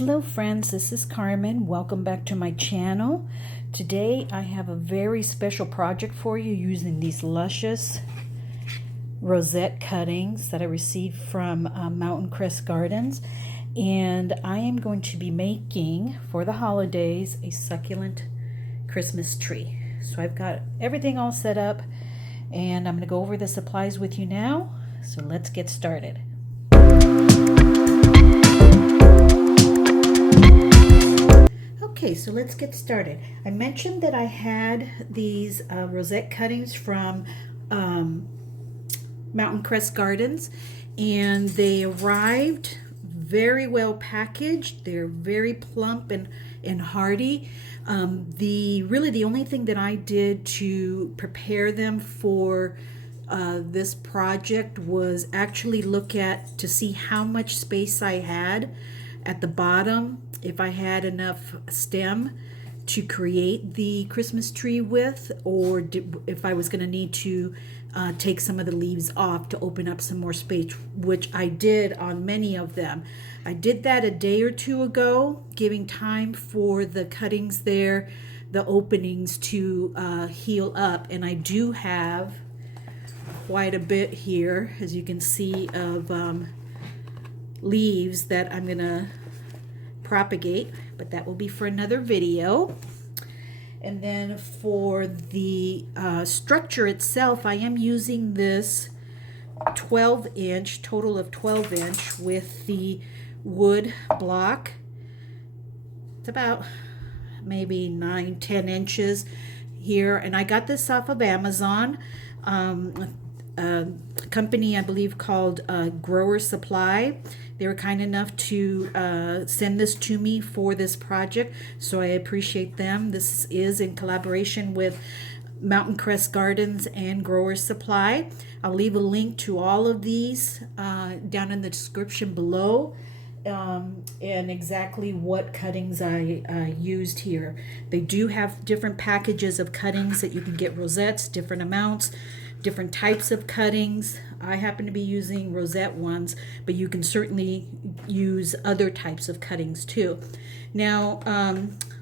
Hello friends, this is Carmen. Welcome back to my channel. Today I have a very special project for you using these luscious rosette cuttings that I received from Mountain Crest Gardens. And I am going to be making, for the holidays, a succulent Christmas tree. So I've got everything all set up and I'm going to go over the supplies with you now. So let's get started. Okay, so let's get started. I mentioned that I had these rosette cuttings from Mountain Crest Gardens, and they arrived very well packaged. They're very plump and hardy. The only thing that I did to prepare them for this project was actually look to see how much space I had at the bottom, if I had enough stem to create the Christmas tree with, or if I was going to need to take some of the leaves off to open up some more space, which I did on many of them. I did that a day or two ago, giving time for the cuttings there, the openings to heal up, and I do have quite a bit here, as you can see, of leaves that I'm gonna propagate, but that will be for another video. And then for the structure itself, I am using this 12-inch, total of 12-inch with the wood block. It's about maybe 9-10 inches here, and I got this off of Amazon. A company I believe called Grower Supply. They were kind enough to send this to me for this project, so I appreciate them. This is in collaboration with Mountain Crest Gardens and Grower Supply. I'll leave a link to all of these down in the description below, and exactly what cuttings I used here. They do have different packages of cuttings that you can get rosettes, different amounts, different types of cuttings. I happen to be using rosette ones, but you can certainly use other types of cuttings too. Now,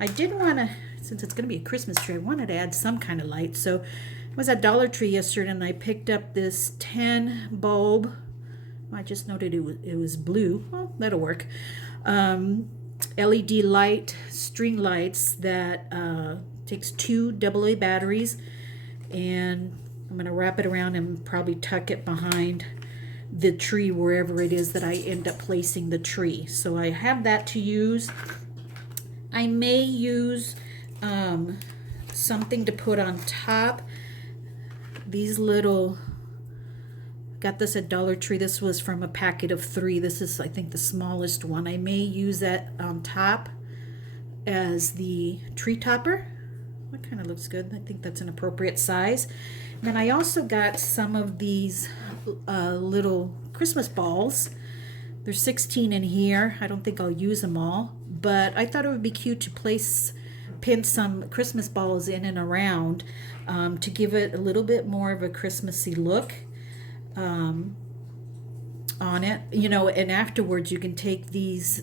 I did want to, since it's going to be a Christmas tree, I wanted to add some kind of light. So I was at Dollar Tree yesterday and I picked up this 10 bulb. I just noted it was blue. Well, that'll work. LED light, string lights that takes 2 AA batteries, and I'm going to wrap it around and probably tuck it behind the tree wherever it is that I end up placing the tree. So I have that to use. I may use something to put on top. These little, got this at Dollar Tree. This was from a packet of 3. This is, I think, the smallest one. I may use that on top as the tree topper. That kind of looks good. I think that's an appropriate size. And then I also got some of these little Christmas balls. There's 16 in here. I don't think I'll use them all, but I thought it would be cute to pin some Christmas balls in and around to give it a little bit more of a Christmassy look on it. You know, and afterwards you can take these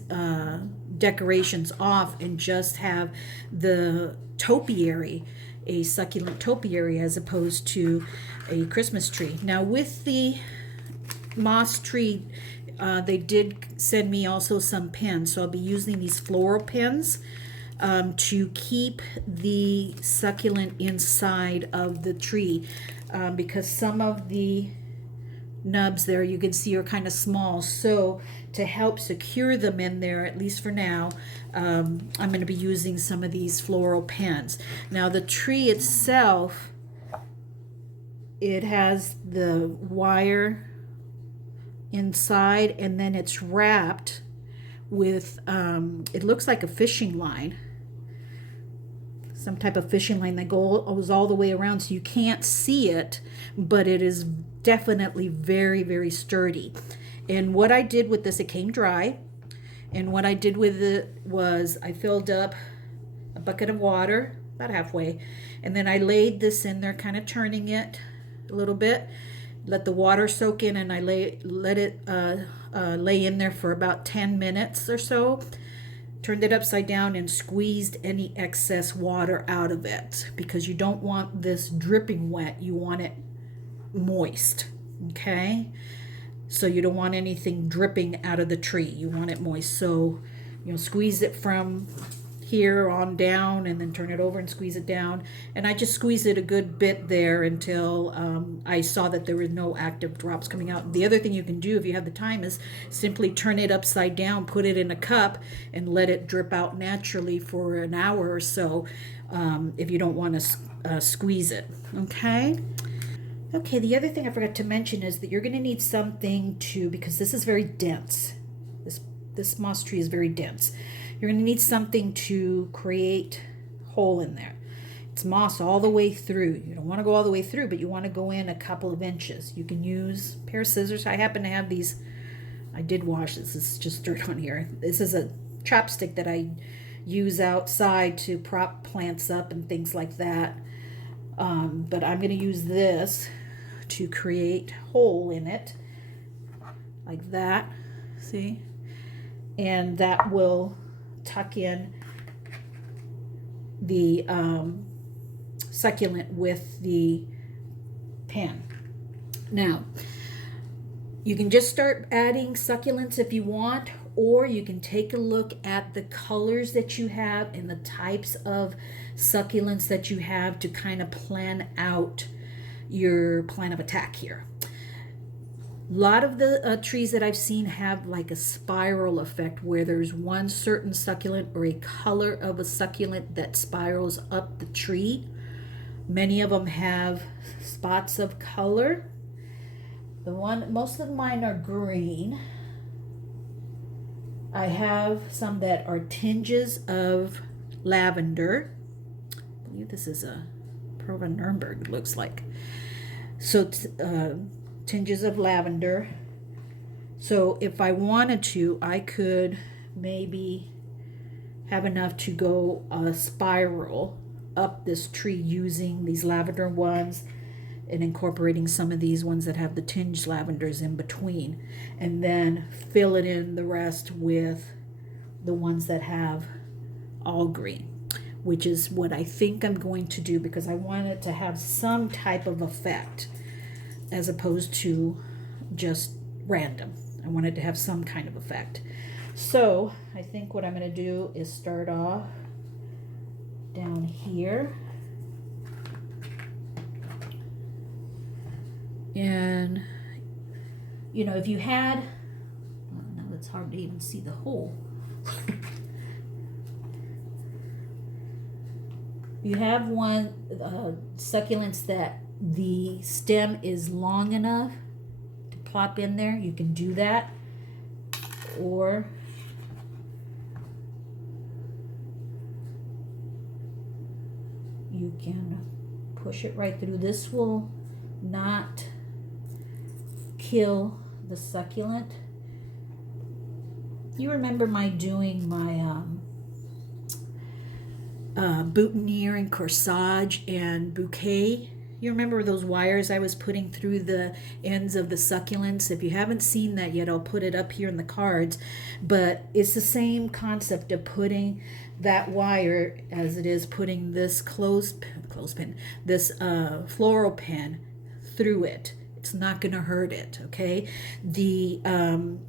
decorations off and just have the topiary, a succulent topiary, as opposed to a Christmas tree. Now with the moss tree, they did send me also some pens, so I'll be using these floral pens to keep the succulent inside of the tree, because some of the nubs there you can see are kind of small. So to help secure them in there, at least for now, I'm going to be using some of these floral pens. Now the tree itself, it has the wire inside, and then it's wrapped with it looks like a fishing line, some type of fishing line that goes all the way around, so you can't see it, but it is definitely very, very sturdy. And what I did with this, it came dry, and what I did with it was I filled up a bucket of water, about halfway, and then I laid this in there, kind of turning it a little bit, let the water soak in, and I let it lay in there for about 10 minutes or so. turned it upside down and squeezed any excess water out of it, because you don't want this dripping wet, you want it moist, okay? So you don't want anything dripping out of the tree, you want it moist. So, squeeze it from here on down, and then turn it over and squeeze it down. And I just squeezed it a good bit there until I saw that there were no active drops coming out. The other thing you can do if you have the time is simply turn it upside down, put it in a cup, and let it drip out naturally for an hour or so, if you don't want to squeeze it. Okay, the other thing I forgot to mention is that you're going to need something because this is very dense. This moss tree is very dense. You're going to need something to create hole in there. It's moss all the way through. You don't want to go all the way through, but you want to go in a couple of inches. You can use a pair of scissors. I happen to have these. I did wash this. This is just dirt on here. This is a chopstick that I use outside to prop plants up and things like that. But I'm going to use this to create hole in it, like that. See? And that will tuck in the succulent with the pen. Now, you can just start adding succulents if you want, or you can take a look at the colors that you have and the types of succulents that you have to kind of plan out your plan of attack here. A lot of the trees that I've seen have like a spiral effect, where there's one certain succulent or a color of a succulent that spirals up the tree. Many of them have spots of color. Most of mine are green. I have some that are tinges of lavender. I believe this is a Prova Nuremberg, it looks like. So tinges of lavender. So if I wanted to, I could maybe have enough to go a spiral up this tree using these lavender ones and incorporating some of these ones that have the tinged lavenders in between, and then fill it in the rest with the ones that have all green, which is what I think I'm going to do, because I want it to have some type of effect as opposed to just random. I want it to have some kind of effect. So I think what I'm going to do is start off down here. And, if you had, well, now it's hard to even see the hole. You have one succulents that the stem is long enough to plop in there, you can do that. Or you can push it right through. This will not kill the succulent. You remember my doing my boutonniere and corsage and bouquet? You remember those wires I was putting through the ends of the succulents? If you haven't seen that yet, I'll put it up here in the cards. But it's the same concept of putting that wire as it is putting this clothespin, this floral pen through it. It's not going to hurt it, okay? The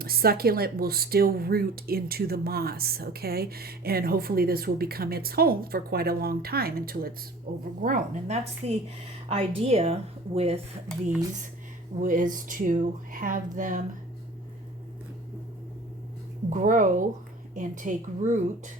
succulent will still root into the moss, okay? And hopefully this will become its home for quite a long time until it's overgrown. And that's the idea with these, is to have them grow and take root.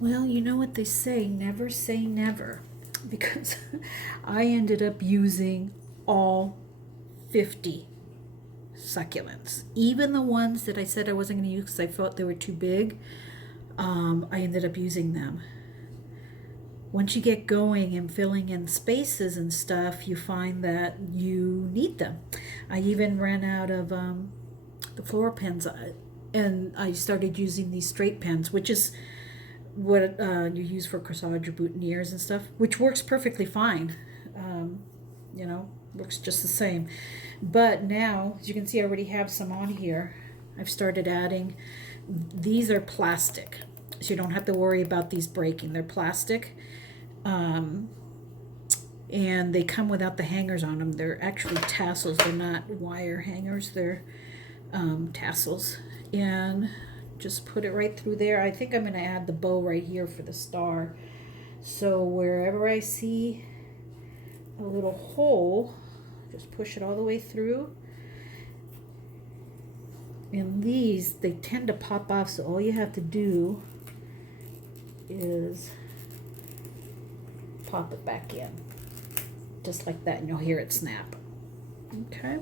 Well, you know what they say never. Because I ended up using all 50 succulents. Even the ones that I said I wasn't going to use because I felt they were too big, I ended up using them. Once you get going and filling in spaces and stuff, you find that you need them. I even ran out of the floral pens, and I started using these straight pens, which is what you use for corsage or boutonnieres and stuff, which works perfectly fine. You know, looks just the same. But now, as you can see, I already have some on here. I've started adding, these are plastic, so you don't have to worry about these breaking. They're plastic. And they come without the hangers on them. They're actually tassels. They're not wire hangers. They're tassels. And just put it right through there. I think I'm going to add the bow right here for the star. So wherever I see a little hole, just push it all the way through. And these, they tend to pop off, so all you have to do is pop it back in. Just like that, and you'll hear it snap. Okay.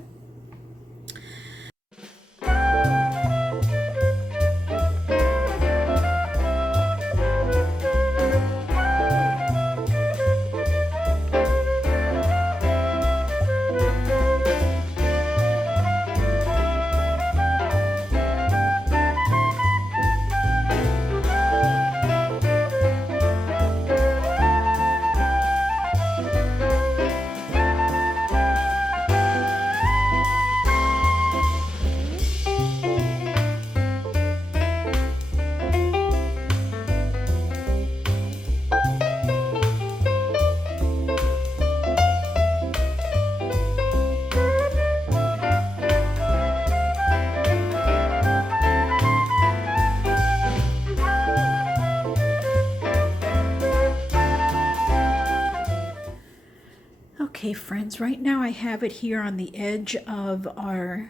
Okay, friends, right now I have it here on the edge of our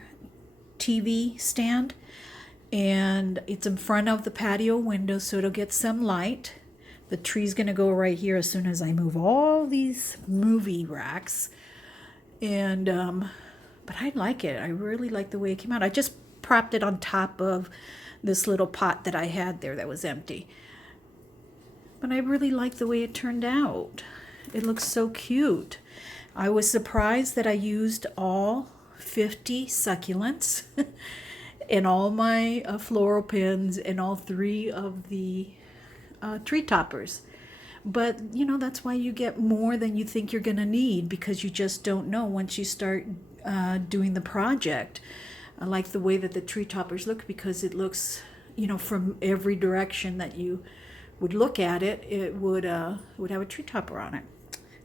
TV stand, and it's in front of the patio window, so it'll get some light. The tree's gonna go right here as soon as I move all these movie racks. And but I like it. I really like the way it came out. I just propped it on top of this little pot that I had there that was empty. But I really like the way it turned out. It looks so cute. I was surprised that I used all 50 succulents and all my floral pens and all 3 of the tree toppers. But, you know, that's why you get more than you think you're going to need, because you just don't know once you start doing the project. I like the way that the tree toppers look, because it looks, you know, from every direction that you would look at it, it would have a tree topper on it.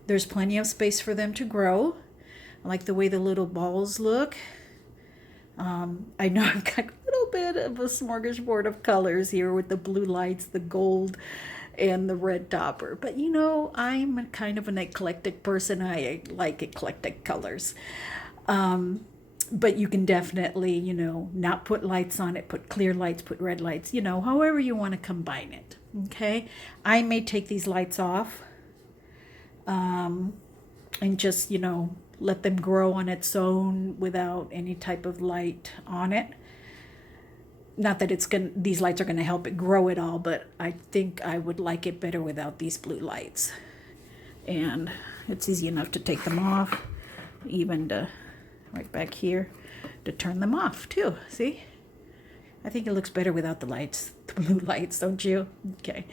There's plenty of space for them to grow. I like the way the little balls look. I know I've got a little bit of a smorgasbord of colors here with the blue lights, the gold, and the red topper. But you know, I'm kind of an eclectic person. I like eclectic colors. But you can definitely, you know, not put lights on it, put clear lights, put red lights, you know, however you want to combine it. Okay. I may take these lights off. And just, you know, let them grow on its own without any type of light on it. Not that these lights are gonna help it grow at all, but I think I would like it better without these blue lights. And it's easy enough to take them off, even to right back here to turn them off too. See? I think it looks better without the lights, the blue lights, don't you? Okay.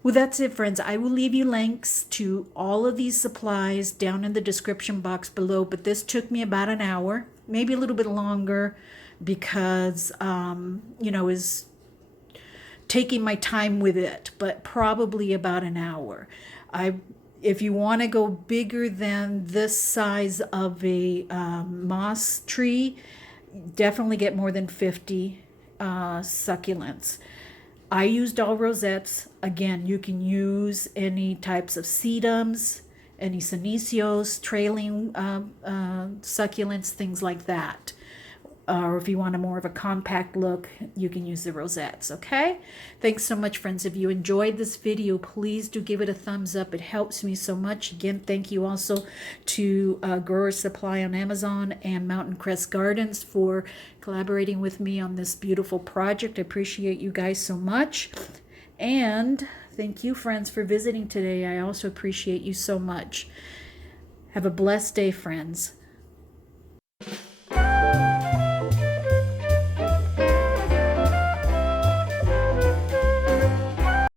Well, that's it, friends. I will leave you links to all of these supplies down in the description box below, but this took me about an hour, maybe a little bit longer, because, you know, is taking my time with it, but probably about an hour. If you want to go bigger than this size of a moss tree, definitely get more than 50 succulents. I used all rosettes. Again, you can use any types of sedums, any senecios, trailing succulents, things like that. or if you want a more of a compact look, you can use the rosettes, okay? Thanks so much, friends. If you enjoyed this video, please do give it a thumbs up. It helps me so much. Again, thank you also to Grower Supply on Amazon and Mountain Crest Gardens for collaborating with me on this beautiful project. I appreciate you guys so much. And thank you, friends, for visiting today. I also appreciate you so much. Have a blessed day, friends.